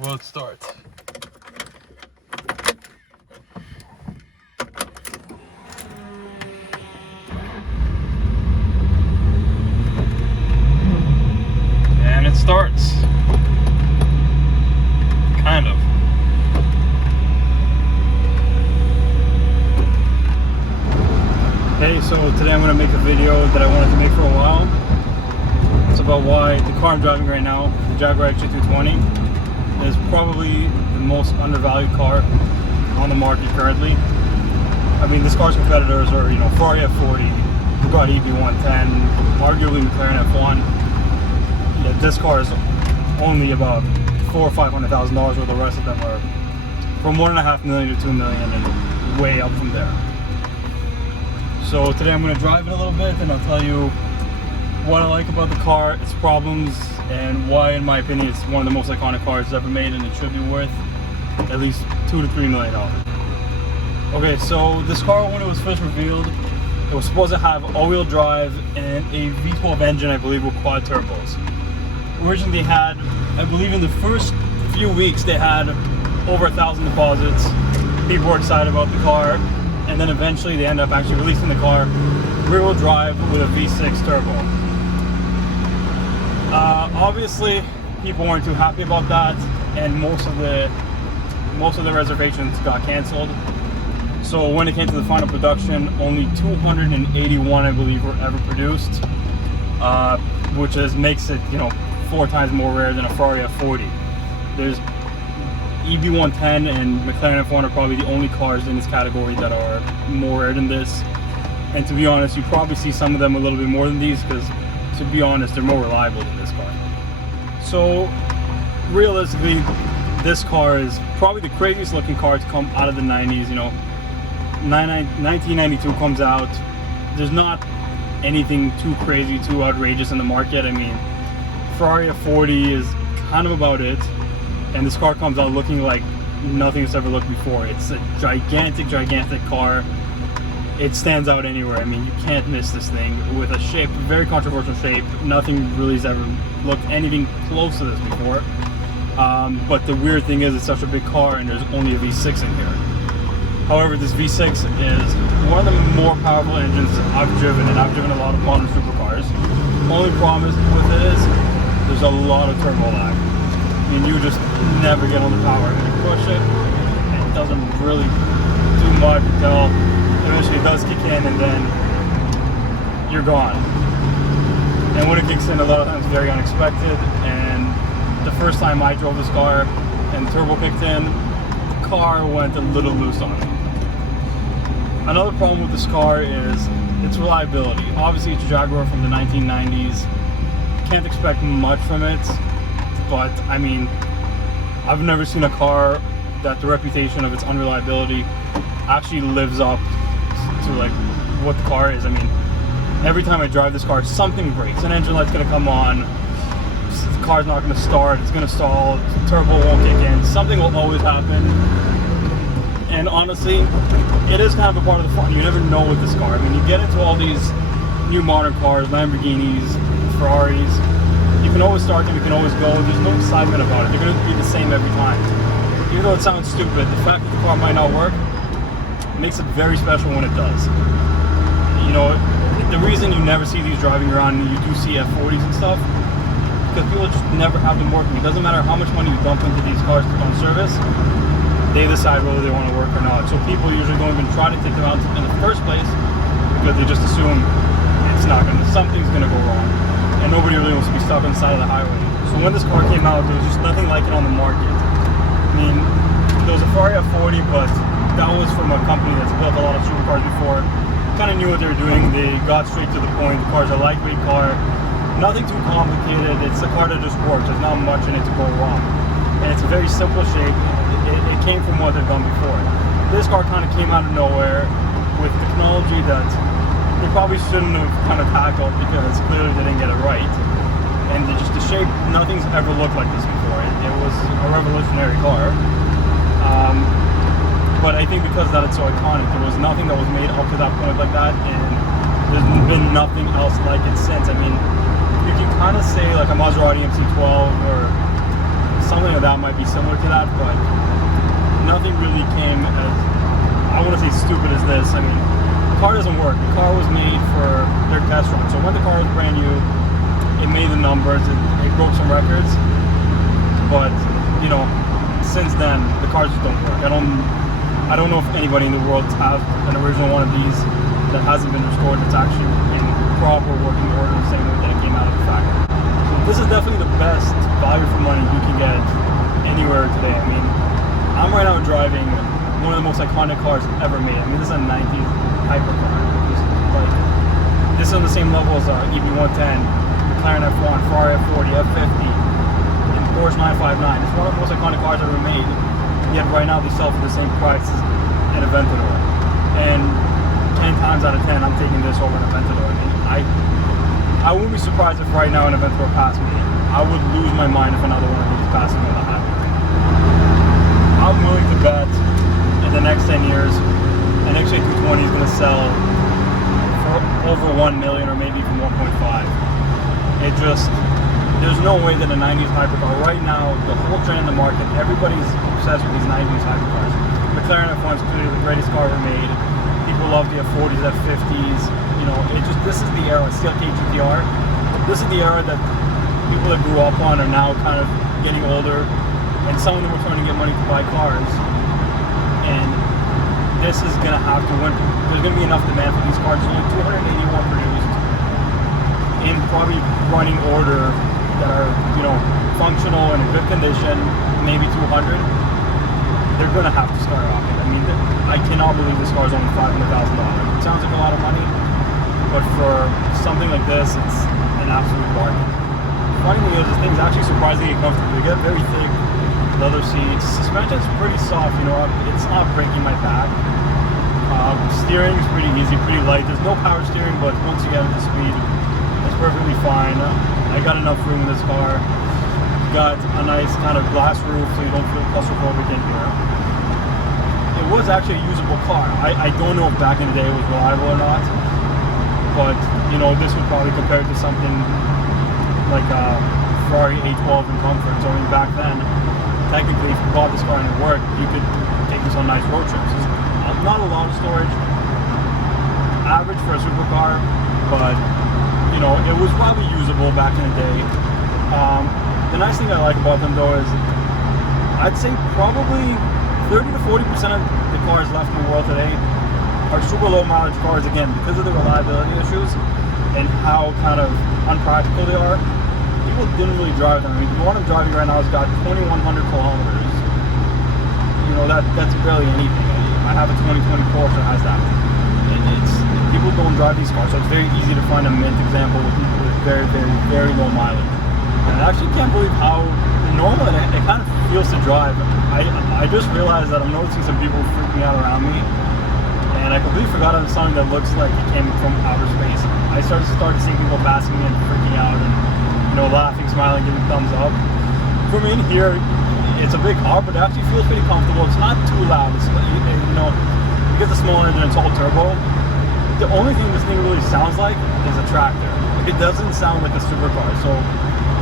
Will it start? And it starts. Kind of. Hey, so today I'm going to make a video that I wanted to make for a while. It's about why the car I'm driving right now, the Jaguar XJ220, is probably the most undervalued car on the market currently. I mean, this car's competitors are, Ferrari F40, Bugatti EB110, arguably McLaren F1. Yet this car is only about $400,000 or $500,000, while the rest of them are from $1.5 million to $2 million and way up from there. So today I'm going to drive it a little bit and I'll tell you what I like about the car, its problems, and why, in my opinion, it's one of the most iconic cars ever made, and it should be worth at least $2 to $3 million. Okay, so this car, when it was first revealed, it was supposed to have all-wheel drive and a V12 engine, I believe, with quad turbos. Originally they had, I believe in the first few weeks, they had over 1,000 deposits. People were excited about the car, and then eventually they end up actually releasing the car rear-wheel drive with a V6 turbo. Obviously, people weren't too happy about that, and most of the reservations got canceled. So when it came to the final production, only 281, I believe, were ever produced, which makes it 4 times more rare than a Ferrari F40. There's EB110 and McLaren F1 are probably the only cars in this category that are more rare than this. And to be honest, you probably see some of them a little bit more than these, because to be honest, they're more reliable than this car. So realistically, this car is probably the craziest looking car to come out of the 90s. 1992 comes out. There's not anything too crazy, too outrageous in the market. I mean, Ferrari F40 is kind of about it, and this car comes out looking like nothing has ever looked before. It's a gigantic car. It stands out anywhere. I mean, you can't miss this thing with a shape, very controversial shape. Nothing really has ever looked anything close to this before. But the weird thing is, it's such a big car and there's only a V6 in here. However, this V6 is one of the more powerful engines I've driven, and I've driven a lot of modern supercars. The only problem with it is there's a lot of turbo lag. I mean, you just never get on the power. When you push it, it doesn't really do much until eventually it does kick in, and then you're gone. And when it kicks in, a lot of times very unexpected. And the first time I drove this car and the turbo kicked in, the car went a little loose on me. Another problem with this car is its reliability. Obviously, it's a Jaguar from the 1990s. Can't expect much from it, but I mean, I've never seen a car that the reputation of its unreliability actually lives up to like what the car is. I mean, every time I drive this car, something breaks. An engine light's gonna come on, the car's not gonna start, it's gonna stall, the turbo won't kick in, something will always happen. And honestly, it is kind of a part of the fun. You never know with this car. I mean, you get into all these new modern cars, Lamborghinis, Ferraris, you can always start them, you can always go, there's no excitement about it. They're gonna be the same every time. Even though it sounds stupid, the fact that the car might not work makes it very special when it does. The reason you never see these driving around, and you do see F40s and stuff, because people just never have them working. It doesn't matter how much money you dump into these cars to put on service, they decide whether they want to work or not. So people usually don't even try to take them out in the first place, because they just assume something's gonna go wrong, and nobody really wants to be stuck on the side of the highway. So when this car came out, there was just nothing like it on the market. I mean, there was a Ferrari F40, but that was from a company that's built a lot of supercars before. Kind of knew what they were doing. They got straight to the point. The car's a lightweight car, nothing too complicated. It's a car that just works. There's not much in it to go wrong, and it's a very simple shape. It came from what they've done before. This car kind of came out of nowhere with technology that they probably shouldn't have kind of tackled, because clearly they didn't get it right. And just the shape, nothing's ever looked like this before. It was a revolutionary car. But I think because that it's so iconic, there was nothing that was made up to that point like that, and there's been nothing else like it since. I mean, you can kind of say like a Maserati MC12 or something of that might be similar to that, but nothing really came as, I want to say, stupid as this. I mean, the car doesn't work. The car was made for their test run. So when the car was brand new, it made the numbers, it broke some records, but you know, since then the cars just don't work. I don't know if anybody in the world has an original one of these that hasn't been restored, that's actually in proper working order the same way that it came out of the factory. So this is definitely the best value for money you can get anywhere today. I mean, I'm right now driving one of the most iconic cars ever made. I mean, this is a 90s hypercar. This is on the same level as EB110, McLaren F1, Ferrari F40, F50, and Porsche 959. It's one of the most iconic cars ever made. Yet right now they sell for the same price as an Aventador. And 10 times out of 10, I'm taking this over an Aventador. I mean, I wouldn't be surprised if right now an Aventador passed me. I would lose my mind if another one of these passed me on the highway. I'm willing to bet in the next 10 years, an XJ220 is going to sell for over 1 million or maybe even 1.5. It just, there's no way that a 90s hypercar, right now, the whole trend in the market, everybody's obsessed with these 90s hypercars. McLaren F1 is clearly the greatest car ever made. People love the F40s, F50s, you know, it just, this is the era, CLK GTR. This is the era that people that grew up on are now kind of getting older, and some of them are trying to get money to buy cars. And this is gonna have to win. There's gonna be enough demand for these cars. There's only 281 produced in probably running order that are, you know, functional and in good condition, maybe 200. They're gonna have to start rocking. I mean, I cannot believe this car is only $500,000. It sounds like a lot of money, but for something like this, it's an absolute bargain. Funny thing is, this thing's actually surprisingly comfortable. You get very thick leather seats. Suspension's pretty soft, you know, it's not breaking my back. Steering is pretty easy, pretty light. There's no power steering, but once you get into speed, it's perfectly fine. I got enough room in this car. Got a nice kind of glass roof so you don't feel claustrophobic in here. It was actually a usable car. I don't know if back in the day it was reliable or not, but you know, this would probably compare to something like a Ferrari 812 in comfort. So I mean, back then, technically, if you bought this car and it worked, you could take this on nice road trips. It's not a lot of storage, average for a supercar, but you know, it was probably usable back in the day. The nice thing I like about them though is, I'd say probably 30 to 40% of the cars left in the world today are super low mileage cars, again, because of the reliability issues and how kind of unpractical they are. People didn't really drive them. I mean, the one I'm driving right now has got 2,100 kilometers. You know, that's barely anything. I have a 2020 Porsche that has that. People don't drive these cars, so it's very easy to find a mint example with people with very, very, very low mileage. And I actually can't believe how normal it kind of feels to drive. I just realized that I'm noticing some people freaking out around me, and I completely forgot on something that looks like it came from outer space. I started seeing people passing me and freaking out and, you know, laughing, smiling, giving thumbs up. For me in here, it's a big car, but it actually feels pretty comfortable. It's not too loud. It's, you know, because the small engine, it's all turbo. The only thing this thing really sounds like is a tractor. It doesn't sound like a supercar, so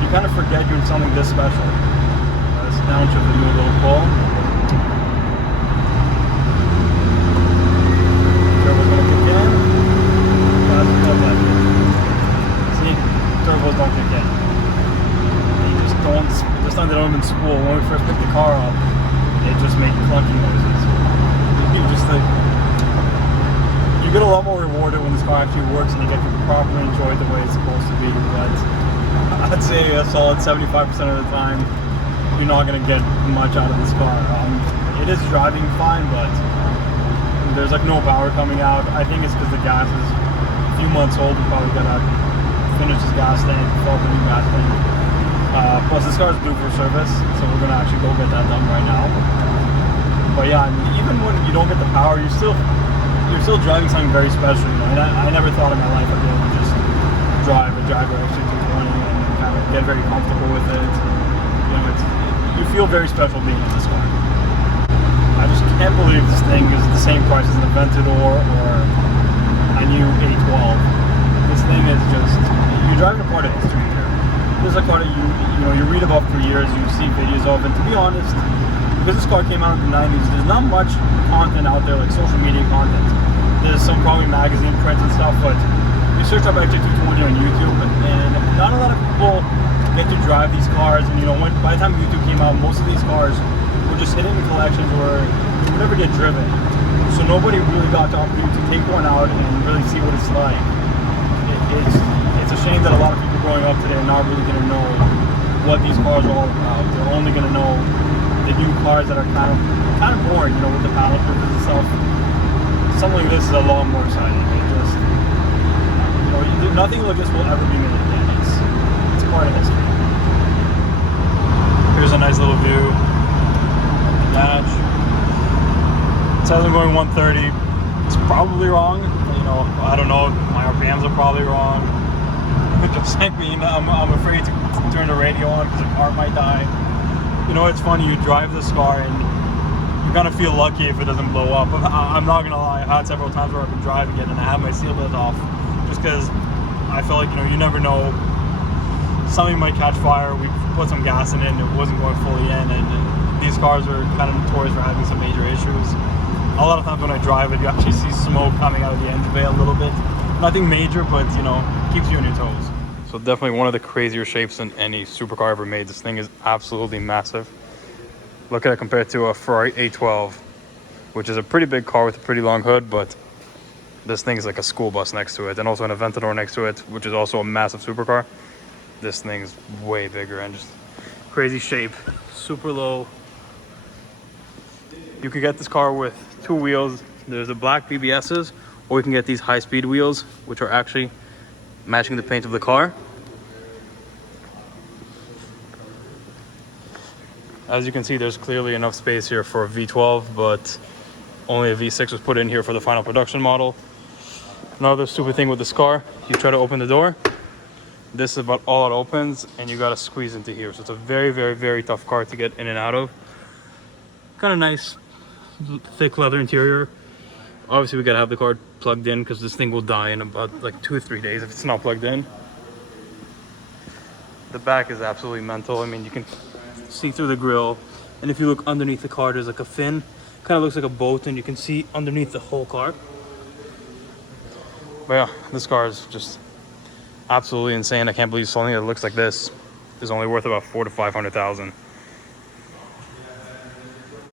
you kind of forget you're in something this special. This downshift will do a little pull. Turbo's gonna kick in. See, turbos don't kick in. You just don't. This time they don't even spool. When we first picked the car up, it just made clunky noises. You just like, you get a lot more rewarded when this car actually works and you get to properly enjoy it the way it's supposed to be. But I'd say a solid 75% of the time, you're not going to get much out of this car. It is driving fine, but there's like no power coming out. I think it's because the gas is a few months old. We're probably going to finish this gas tank, fill up a new gas tank. Plus this car is due for service, so we're going to actually go get that done right now. But yeah, I mean, even when you don't get the power, you're still driving something very special. You know? And I never thought in my life I'd be able to just drive a Jaguar XJ220 and kind of get very comfortable with it. You know, you feel very special being in this car. I just can't believe this thing is the same price as an Aventador or a new 812. This thing is just, you're driving a part of history here. this is a car that you read about for years, you see videos of, and to be honest, because this car came out in the 90s, there's not much content out there, like social media content. There's some probably magazine prints and stuff, but you search up XJ220 on YouTube, and not a lot of people get to drive these cars. And by the time YouTube came out, most of these cars were just hitting the collections where they would never get driven. So nobody really got the opportunity to take one out and really see what it's like. It's a shame that a lot of people growing up today are not really going to know what these cars are all about. They're only going to know the new cars that are kind of boring, with the paddle shifters and stuff. Something like this is a lot more exciting. It just, nothing like this will ever be made again. It's part of history. Here's a nice little view. Dash. It says I'm going 130. It's probably wrong. I don't know. My RPMs are probably wrong. Just like me, I'm afraid to turn the radio on because the car might die. It's funny. You drive this car and you're gonna feel lucky if it doesn't blow up. I'm not gonna lie. I had several times where I've been driving it and I have my seal belt off, just because I felt like you never know. Something might catch fire. We put some gas in it and it wasn't going fully in, and these cars are kind of notorious for having some major issues. A lot of times when I drive it, you actually see smoke coming out of the engine bay a little bit. Nothing major, but keeps you on your toes. So definitely one of the crazier shapes in any supercar ever made. This thing is absolutely massive. Look at it compared to a Ferrari 812, which is a pretty big car with a pretty long hood, but this thing is like a school bus next to it, and also an Aventador next to it, which is also a massive supercar. This thing is way bigger and just crazy shape, super low. You could get this car with 2 wheels. There's the black BBSs, or you can get these high-speed wheels, which are actually matching the paint of the car. As you can see, there's clearly enough space here for a V12, but only a V6 was put in here for the final production model. Another stupid thing with this car, you try to open the door, this is about all it opens, and you gotta squeeze into here. So it's a very, very, very tough car to get in and out of. Kind of nice, thick leather interior. Obviously, we gotta have the car plugged in because this thing will die in about like 2 or 3 days if it's not plugged in. The back is absolutely mental. I mean, you can see through the grille, and if you look underneath the car, there's like a fin. Kind of looks like a boat, and you can see underneath the whole car. But yeah, this car is just absolutely insane. I can't believe something that looks like this is only worth about $400,000 to $500,000.